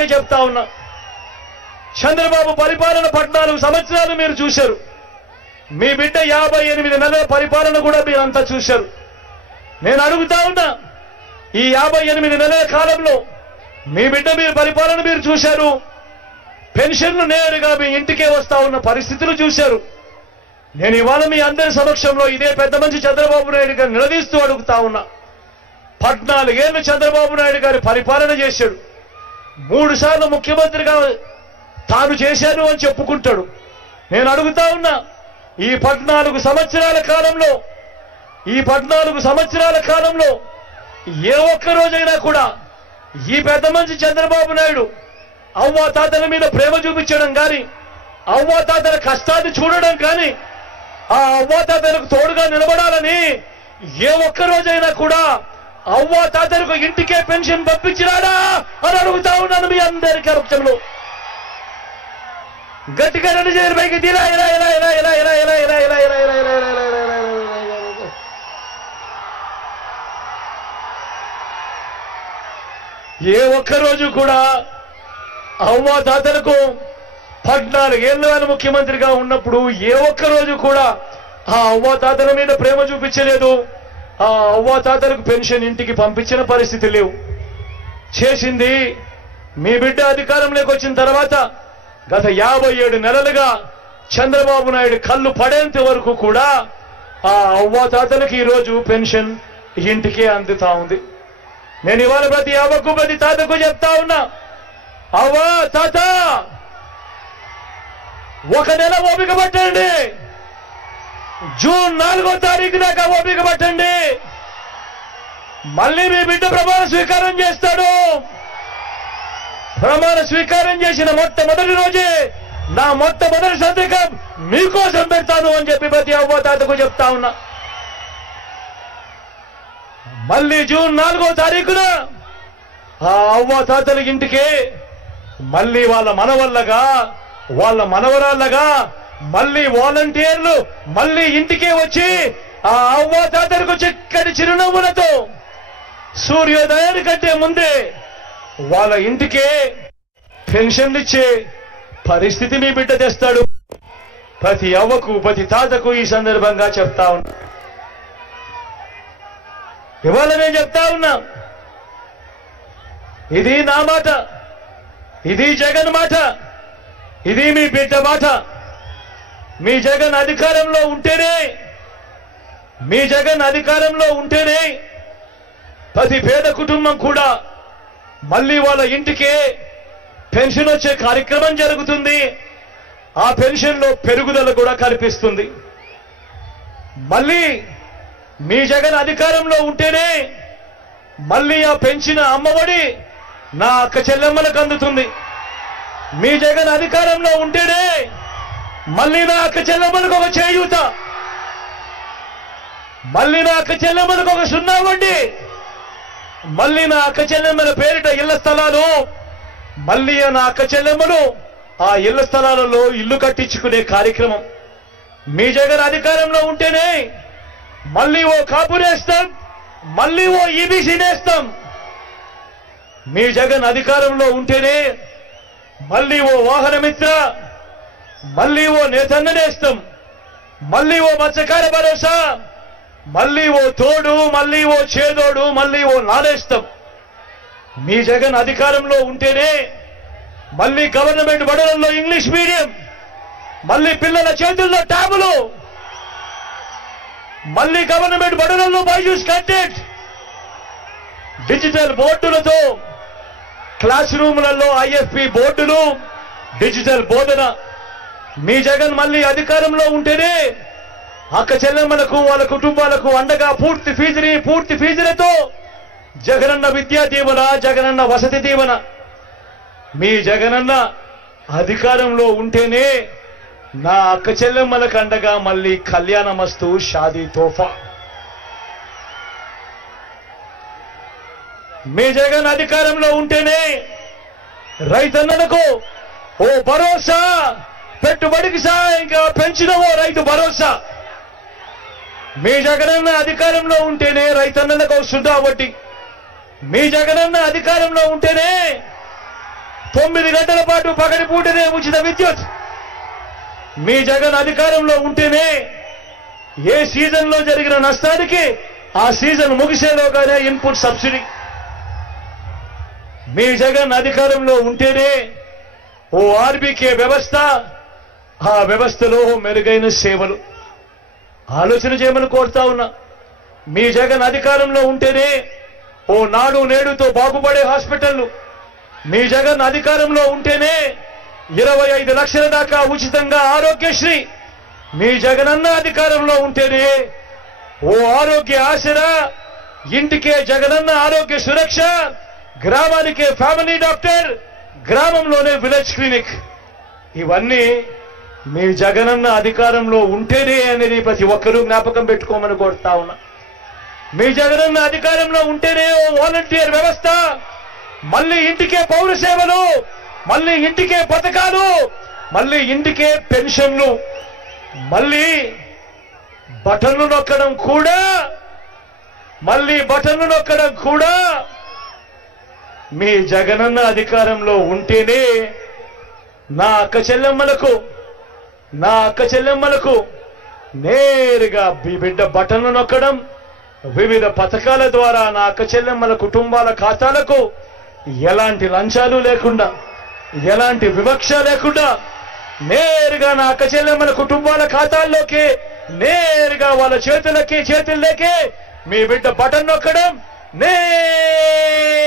చెప్తా ఉన్నా. చంద్రబాబు పరిపాలన 14 సంవత్సరాలు మీరు చూశారు. మీ బిడ్డ 58 నెలల పరిపాలన కూడా మీరంతా చూశారు. నేను అడుగుతా ఉన్నా, ఈ 58 నెలల కాలంలో మీ బిడ్డ మీ పరిపాలన మీరు చూశారు. పెన్షన్లు నేరుగా మీ ఇంటికే వస్తా ఉన్న పరిస్థితులు చూశారు. నేను ఇవాళ మీ అందరి సమక్షంలో ఇదే పెద్ద మనిషి చంద్రబాబు నాయుడు గారిని నిలదీస్తూ అడుగుతా ఉన్నా. 14 ఏళ్లు చంద్రబాబు నాయుడు గారి పరిపాలన చేశాడు. 3 సార్లు ముఖ్యమంత్రిగా తాను చేశాను అని చెప్పుకుంటాడు. నేను అడుగుతా ఉన్నా, ఈ 14 సంవత్సరాల కాలంలో ఏ ఒక్క రోజైనా కూడా ఈ పెద్ద మనిషి చంద్రబాబు నాయుడు అవ్వాతాతల మీద ప్రేమ చూపించడం కానీ, అవ్వాతాతల కష్టాన్ని చూడడం కానీ, ఆ అవ్వాతాతలకు తోడుగా నిలబడాలని ఏ ఒక్క రోజైనా కూడా అవ్వాతాతలకు ఇంటికే పెన్షన్ పంపించినాడా అని అడుగుతా ఉన్నాను మీ అందరికీ పక్షంలో. గట్టిగా రెండు చేతుల పైకి ఇలా ఇలా ఇలా ఇలా ఇలా ఇలా ఇలా ఇలా ఇలా ఇలా ఇలా ఇలా ఇలా ఇలా ఏ ఒక్క రోజు కూడా అవ్వాతాతలకు 14 ఏళ్ళు ఆయన ముఖ్యమంత్రిగా ఉన్నప్పుడు ఏ ఒక్క రోజు కూడా ఆ అవ్వాతాతల మీద ప్రేమ చూపించలేదు. ఆ అవ్వాతాతలకు పెన్షన్ ఇంటికి పంపించిన పరిస్థితి లేవు. చేసింది మీ బిడ్డ అధికారంలోకి వచ్చిన తర్వాత గత 57 నెలలుగా చంద్రబాబు నాయుడు కళ్ళు పడేంత వరకు కూడా ఆ అవ్వాతాతలకు ఈరోజు పెన్షన్ ఇంటికే అందుతా ఉంది. నేను ఇవాళ ప్రతి అవ్వకు ప్రతి తాతకు చెప్తా ఉన్నా, అవ్వా తాత ఒక నెల ఓపిక పట్టండి. జూన్ 4వ తారీఖు దాకా ఓపిక పట్టండి. మళ్ళీ మీ బిడ్డ ప్రమాణ స్వీకారం చేస్తాడు. ప్రమాణ స్వీకారం చేసిన మొట్టమొదటి రోజే నా మొట్టమొదటి సంతకం మీకోసం పెడతాను అని చెప్పి ప్రతి అవ్వాతాతకు చెప్తా ఉన్నా. మళ్ళీ జూన్ 4వ తారీఖున ఆ అవ్వాతాతల ఇంటికి మళ్ళీ వాళ్ళ మనవల్లగా వాళ్ళ మనవరాళ్ళగా మళ్ళీ వాలంటీర్లు మళ్ళీ ఇంటికే వచ్చి ఆ అవ్వాతాతలకు చక్కటి చిరునవ్వులతో సూర్యోదయాని కంటే ముందే వాళ్ళ ఇంటికే పెన్షన్లు ఇచ్చే పరిస్థితి మీ బిడ్డ తెస్తాడు. ప్రతి అవ్వకు ప్రతి తాతకు ఈ సందర్భంగా చెప్తా ఉన్నా. ఇవాళ నేను చెప్తా ఉన్నా, ఇది నా మాట, ఇది జగన్ మాట, ఇది మీ బిడ్డ మాట. మీ జగన్ అధికారంలో ఉంటేనే ప్రతి పేద కుటుంబం కూడా మళ్ళీ వాళ్ళ ఇంటికే పెన్షన్ వచ్చే కార్యక్రమం జరుగుతుంది. ఆ పెన్షన్ లో పెరుగుదల కూడా కనిపిస్తుంది. మళ్ళీ మీ జగన్ అధికారంలో ఉంటేనే మళ్ళీ ఆ పెంచిన అమ్మఒడి నా అక్క చెల్లెమ్మలకు అందుతుంది. మీ జగన్ అధికారంలో ఉంటేనే మళ్ళీ నా అక్క చెల్లెమ్మలకు ఒక చేయూత, మళ్ళీ నా అక్క చెల్లెమ్మలకు ఒక 0 వడ్డీ, మళ్ళీ నా అక్క చెల్లెమ్మల పేరిట ఇళ్ల స్థలాలు, మళ్ళీ నా అక్క చెల్లెమ్మలు ఆ ఇళ్ల స్థలాలలో ఇల్లు కట్టించుకునే కార్యక్రమం. మీ జగన్ అధికారంలో ఉంటేనే మళ్ళీ ఓ కాపు నేస్తాం, మళ్ళీ ఓ ఈబీసీ నేస్తాం. మీ జగన్ అధికారంలో ఉంటేనే మళ్ళీ ఓ వాహనమిత్ర, మళ్ళీ ఓ నేతన్న నేస్తాం, మళ్ళీ ఓ మత్స్యకార భరోసా, మళ్ళీ ఓ తోడు, మళ్ళీ ఓ చేదోడు, మళ్ళీ ఓ నానేస్తాం. మీ జగన్ అధికారంలో ఉంటేనే మళ్ళీ గవర్నమెంట్ బడులలో ఇంగ్లీష్ మీడియం, మళ్ళీ పిల్లల చేతుల్లో ట్యాబులు, మళ్ళీ గవర్నమెంట్ బడులలో బైజూస్ కంటెంట్, డిజిటల్ బోర్డులతో క్లాస్ రూములలో ఐఎఫ్పి బోర్డులు, డిజిటల్ బోధన. మీ జగన్ మళ్ళీ అధికారంలో ఉంటేనే అక్క చెల్లెమ్మలకు వాళ్ళ కుటుంబాలకు అండగా పూర్తి ఫీజులతో జగనన్న విద్యా దీవెన, జగనన్న వసతి దీవెన. మీ జగనన్న అధికారంలో ఉంటేనే నా అక్క చెల్లెమ్మలకు అండగా మళ్ళీ కళ్యాణమస్తు షాదీ తోఫా. మీ జగన్ అధికారంలో ఉంటేనే రైతన్నలకు ఓ భరోసా, పెట్టుబడికి ఇంకా పెంచిన ఓ రైతు భరోసా. మీ జగనన్న అధికారంలో ఉంటేనే రైతన్నలకు 0 వడ్డీ. మీ జగనన్న అధికారంలో ఉంటేనే 9 గంటల పాటు పగటిపూటనే ఉచిత విద్యుత్. మీ జగన్ అధికారంలో ఉంటేనే ఏ సీజన్లో జరిగిన నష్టానికి ఆ సీజన్ ముగిసేలోగానే ఇన్పుట్ సబ్సిడీ. మీ జగన్ అధికారంలో ఉంటేనే ఓ ఆర్బీకే వ్యవస్థ, ఆ వ్యవస్థలో మెరుగైన సేవలు. ఆలోచన చేయమని కోరుతా ఉన్నా. మీ జగన్ అధికారంలో ఉంటేనే ఓ నాడు నేడుతో బాగుపడే హాస్పిటళ్లు. మీ జగన్ అధికారంలో ఉంటేనే 25 లక్షల దాకా ఉచితంగా ఆరోగ్యశ్రీ. మీ జగనన్న అధికారంలో ఉంటేనే ఓ ఆరోగ్య ఆసరా, ఇంటికే జగనన్న ఆరోగ్య సురక్ష, గ్రామానికే ఫ్యామిలీ డాక్టర్, గ్రామంలోనే విలేజ్ క్లినిక్. ఇవన్నీ మీ జగనన్న అధికారంలో ఉంటేనే అనేది ప్రతి ఒక్కరూ జ్ఞాపకం పెట్టుకోమని కోరుతా ఉన్నా. మీ జగనన్న అధికారంలో ఉంటేనే ఓ వాలంటీర్ వ్యవస్థ, మళ్ళీ ఇంటికే పౌర సేవలు, మళ్ళీ ఇంటికే పథకాలు, మళ్ళీ ఇంటికే పెన్షన్లు, మళ్ళీ బటన్లు నొక్కడం కూడా మీ జగనన్న అధికారంలో ఉంటేనే నా అక్క చెల్లెమ్మలకు నేరుగా బిడ్డ బటన్లు నొక్కడం, వివిధ పథకాల ద్వారా నా అక్క చెల్లెమ్మల కుటుంబాల ఖాతాలకు ఎలాంటి లంచాలు లేకుండా, ఎలాంటి వివక్ష లేకుండా నేరుగా నా అక్క చెల్లెమ్మల కుటుంబాల ఖాతాల్లోకి నేరుగా వాళ్ళ చేతుల్లోకి మీ బిడ్డ బటన్ నొక్కడం, నేరుగా